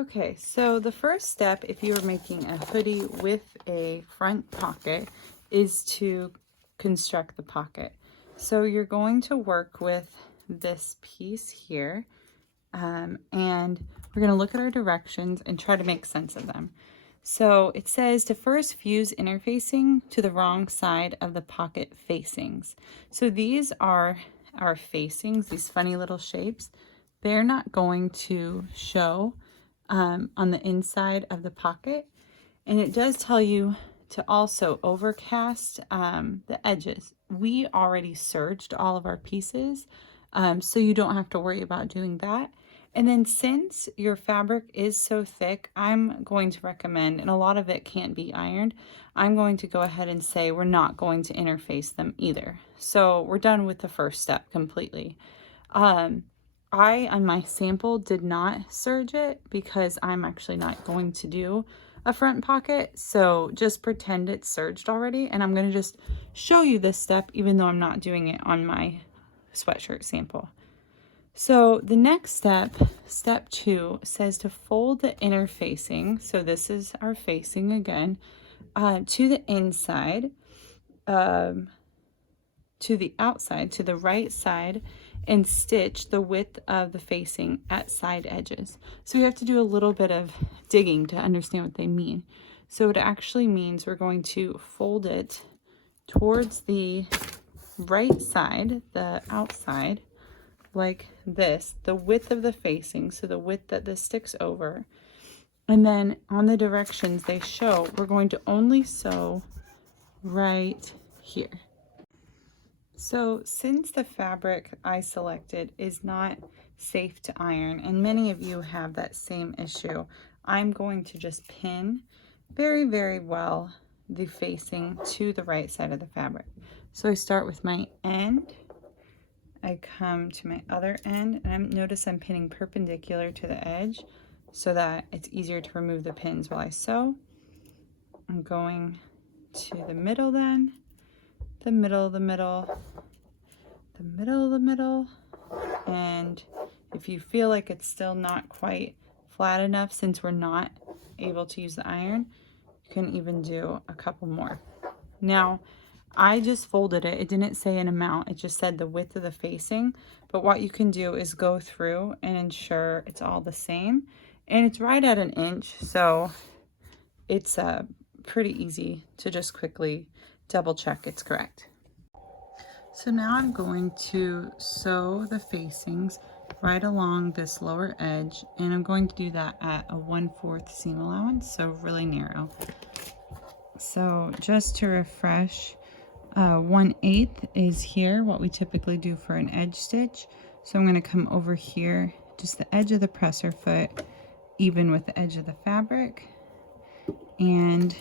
Okay, so the first step, if you are making a hoodie with a front pocket, is to construct the pocket. So you're going to work with this piece here, and we're going to look at our directions and try to make sense of them. So it says to first fuse interfacing to the wrong side of the pocket facings. So these are our facings, these funny little shapes. They're not going to show on the inside of the pocket. And it does tell you to also overcast the edges. We already serged all of our pieces, so you don't have to worry about doing that. And then since your fabric is so thick, I'm going to recommend, and a lot of it can't be ironed, I'm going to go ahead and say we're not going to interface them either. So we're done with the first step completely. I, on my sample, did not serge it because I'm actually not going to do a front pocket. So just pretend it's serged already. And I'm going to just show you this step, even though I'm not doing it on my sweatshirt sample. So the next step, step 2, says to fold the inner facing. So this is our facing again, to the inside, to the outside, to the right side, and stitch the width of the facing at side edges. So we have to do a little bit of digging to understand what they mean. So it actually means we're going to fold it towards the right side, the outside, like this, the width of the facing, so the width that this sticks over. And then on the directions they show, we're going to only sew right here. So since the fabric I selected is not safe to iron, and many of you have that same issue, I'm going to just pin very, very well the facing to the right side of the fabric. So I start with my end, I come to my other end, and notice I'm pinning perpendicular to the edge so that it's easier to remove the pins while I sew. I'm going to the middle then, the middle, the middle, the middle, the middle, and if you feel like it's still not quite flat enough, since we're not able to use the iron, you can even do a couple more. Now, I just folded it. It didn't say an amount. It just said the width of the facing, but what you can do is go through and ensure it's all the same, and it's right at an inch, so it's pretty easy to just quickly double check it's correct. So now I'm going to sew the facings right along this lower edge, and I'm going to do that at a 1/4 seam allowance, so really narrow. So just to refresh, 1/8 is here, what we typically do for an edge stitch. So I'm going to come over here, just the edge of the presser foot, even with the edge of the fabric, and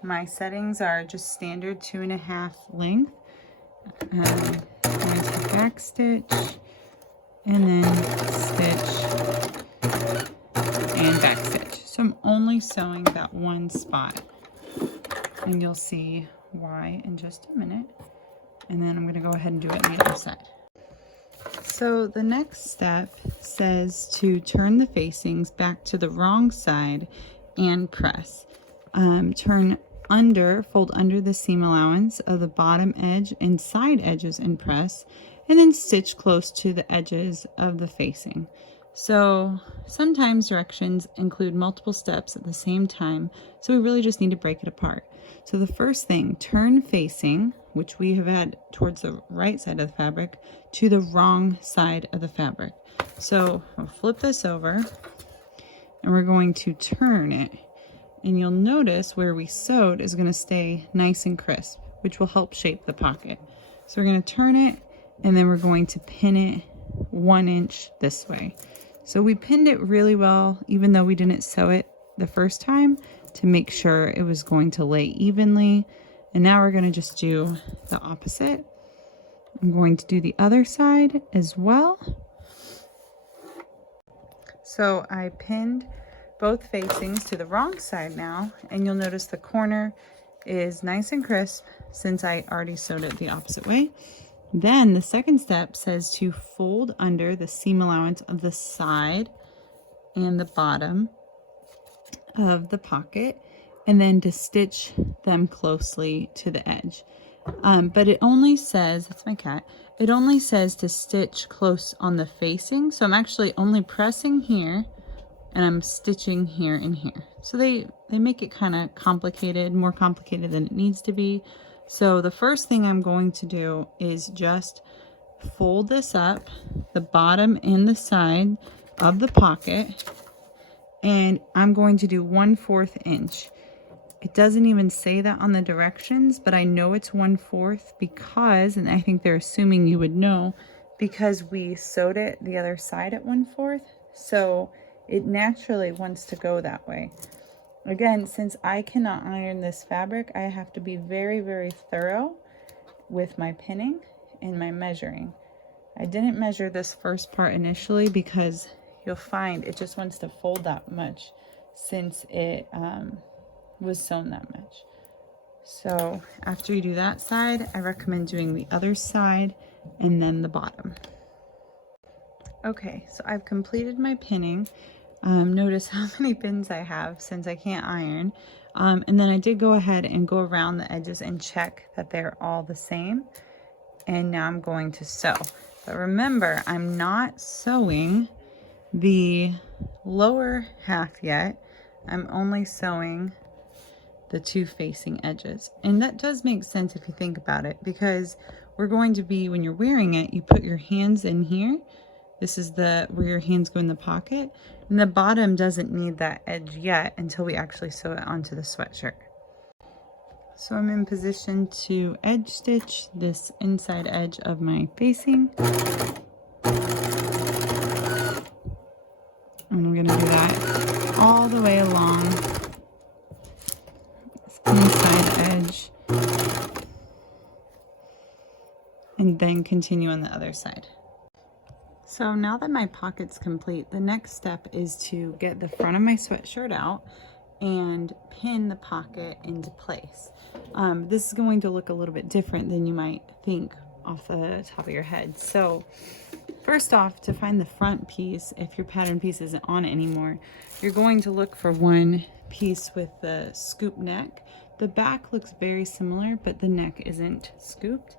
my settings are just standard 2.5 length. I'm going to back stitch and then stitch and back stitch. So I'm only sewing that one spot, and you'll see why in just a minute. And then I'm going to go ahead and do it on the other side. So the next step says to turn the facings back to the wrong side and press. Turn under, fold under the seam allowance of the bottom edge and side edges and press, and then stitch close to the edges of the facing. So sometimes directions include multiple steps at the same time, so we really just need to break it apart. So the first thing, turn facing, which we have had towards the right side of the fabric, to the wrong side of the fabric. So I'll flip this over, and we're going to turn it. And you'll notice where we sewed is going to stay nice and crisp, which will help shape the pocket. So we're going to turn it, and then we're going to pin it 1 inch this way. So we pinned it really well, even though we didn't sew it the first time, to make sure it was going to lay evenly. And now we're going to just do the opposite. I'm going to do the other side as well. So I pinned both facings to the wrong side now, and you'll notice the corner is nice and crisp since I already sewed it the opposite way. Then the second step says to fold under the seam allowance of the side and the bottom of the pocket, and then to stitch them closely to the edge. But it only says, that's my cat, it only says to stitch close on the facing. So I'm actually only pressing here and I'm stitching here and here. So they make it kind of complicated, more complicated than it needs to be. So the first thing I'm going to do is just fold this up, the bottom and the side of the pocket, and I'm going to do 1/4 inch. It doesn't even say that on the directions, but I know it's 1/4 because, and I think they're assuming you would know, because we sewed it the other side at 1/4. So it naturally wants to go that way. Again, since I cannot iron this fabric, I have to be very, very thorough with my pinning and my measuring. I didn't measure this first part initially because you'll find it just wants to fold that much since it was sewn that much. So after you do that side, I recommend doing the other side and then the bottom. Okay, so I've completed my pinning. Notice how many pins I have since I can't iron. And then I did go ahead and go around the edges and check that they're all the same. And now I'm going to sew. But remember, I'm not sewing the lower half yet. I'm only sewing the two facing edges. And that does make sense if you think about it, because we're going to be, when you're wearing it, you put your hands in here. This is where your hands go in the pocket. And the bottom doesn't need that edge yet until we actually sew it onto the sweatshirt. So I'm in position to edge stitch this inside edge of my facing. And I'm gonna do that all the way along this inside edge. And then continue on the other side. So now that my pocket's complete, the next step is to get the front of my sweatshirt out and pin the pocket into place. This is going to look a little bit different than you might think off the top of your head. So first off, to find the front piece, if your pattern piece isn't on it anymore, you're going to look for one piece with the scoop neck. The back looks very similar, but the neck isn't scooped.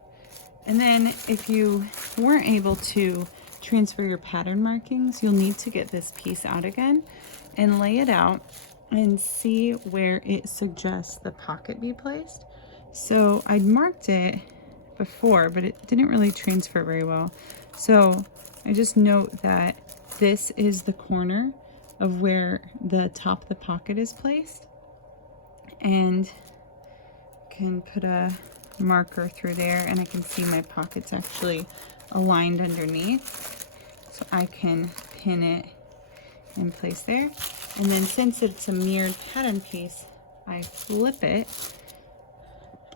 And then if you weren't able to transfer your pattern markings, you'll need to get this piece out again and lay it out and see where it suggests the pocket be placed. So I'd marked it before, but it didn't really transfer very well. So I just note that this is the corner of where the top of the pocket is placed, and can put a marker through there, and I can see my pocket's actually aligned underneath, so I can pin it in place there. And then since it's a mirrored pattern piece, I flip it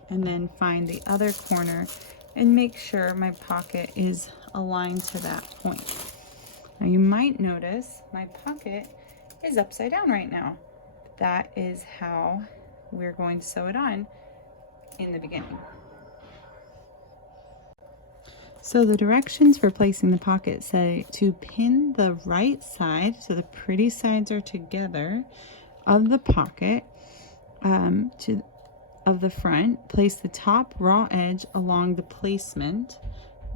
and then find the other corner and make sure my pocket is aligned to that point. Now you might notice my pocket is upside down right now. That is how we're going to sew it on in the beginning. So the directions for placing the pocket say to pin the right side, so the pretty sides are together, of the pocket of the front. Place the top raw edge along the placement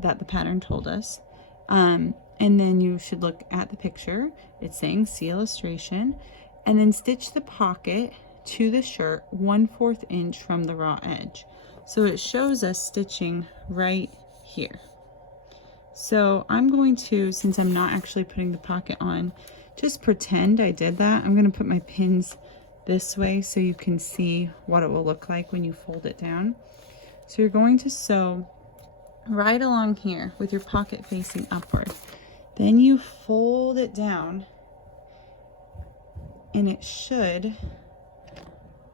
that the pattern told us. And then you should look at the picture. It's saying see illustration. And then stitch the pocket to the shirt 1/4 inch from the raw edge. So it shows us stitching right here. So I'm going to, since I'm not actually putting the pocket on, just pretend I did that. I'm going to put my pins this way so you can see what it will look like when you fold it down. So you're going to sew right along here with your pocket facing upward. Then you fold it down, and it should,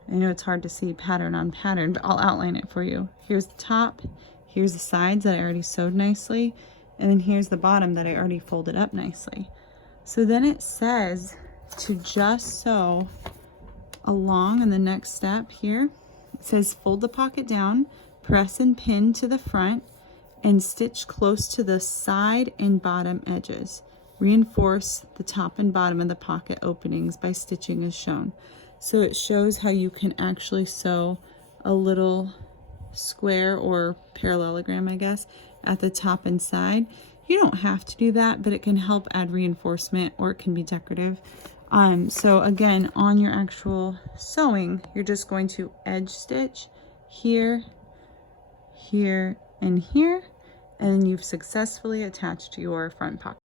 I know it's hard to see pattern on pattern, but I'll outline it for you. Here's the top, here's the sides that I already sewed nicely, and then here's the bottom that I already folded up nicely. So then it says to just sew along in the next step here. It says fold the pocket down, press and pin to the front, and stitch close to the side and bottom edges. Reinforce the top and bottom of the pocket openings by stitching as shown. So it shows how you can actually sew a little square or parallelogram, I guess, at the top and side. You don't have to do that, but it can help add reinforcement, or it can be decorative. So again, on your actual sewing, you're just going to edge stitch here, here, and here, and you've successfully attached your front pocket.